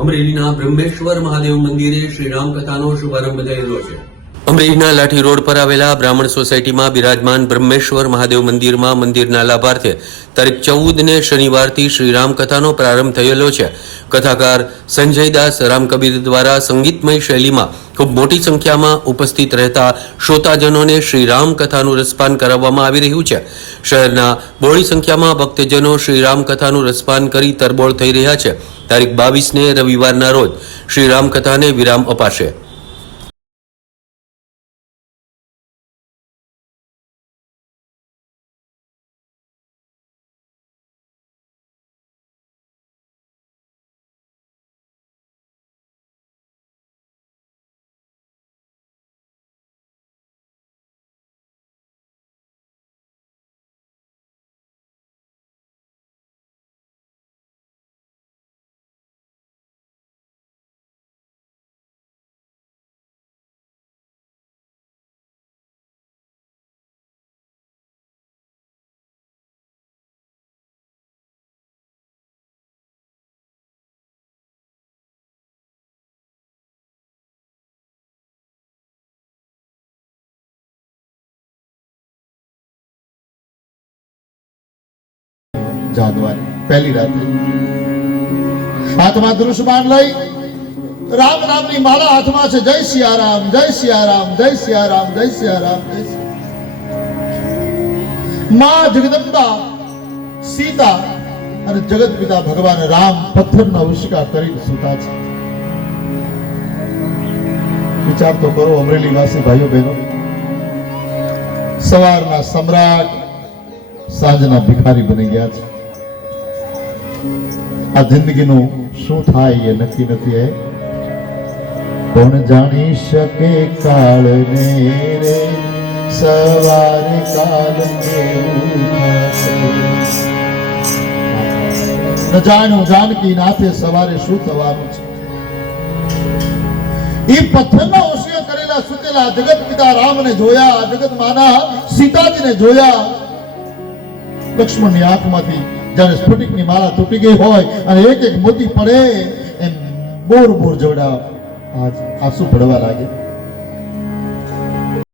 અમરેલીના બ્રહ્મેશ્વર મહાદેવ મંદિરે શ્રીરામ કથાનો શુભારંભ થયેલો છે. અમરેલીના લાઠી રોડ પર આવેલા બ્રાહ્મણ સોસાયટીમાં બિરાજમાન બ્રહ્મેશ્વર મહાદેવ મંદિરમાં મંદિરના લાભાર્થે તારીખ 14 શનિવારથી શ્રીરામ કથાનો પ્રારંભ થયેલો છે. કથાકાર સંજયદાસ રામકબીર દ્વારા સંગીતમય શૈલીમાં ખૂબ મોટી સંખ્યામાં ઉપસ્થિત રહેતા શ્રોતાજનોને શ્રીરામ કથાનું રસપાન કરાવવામાં આવી રહ્યું છે. શહેરના બહોળી સંખ્યામાં ભક્તજનો શ્રીરામ કથાનું રસપાન કરી તરબોળ થઈ રહ્યા છે. તારીખ 22 રવિવારના રોજ શ્રીરામ કથાને વિરામ અપાશે. જાનવાની પહેલી રાત્રે હાથમાં ધનુષ બાણ લઈ રામ નામની માળા હાથમાં છે. જય સિયારામ, જય સિયારામ, જય સિયારામ, જય સિયારામ, જય સિયારામ. માં જગદંબા સીતા અને જગત પિતા ભગવાન રામ પથ્થરનો આવિષ્કાર કરીને સૂતા છે. વિચાર તો કરો અમરેલી વાસી ભાઈઓ બહેનો, સવારના સમ્રાટ સાંજના ભિખારી બની ગયા છે. આ જિંદગીનું શું થાય એ નક્કી નથી. કોણ જાણી શકે કાળને રે, સવારે કાલ ન જાણ્યું જાનકી નાથે સવારે શું થવાનું છે. એ પથ્થરના ઓશિયા કરેલા સુતેલા જગત પિતા રામને જોયા, જગત માના સીતાજીને જોયા. લક્ષ્મણની આંખમાંથી જાણે સ્ફટિકની માળા તૂટી ગઈ હોય અને એક એક મોતી પડે એમ બોર બોર જોડા આજ આંસુ પડવા લાગે.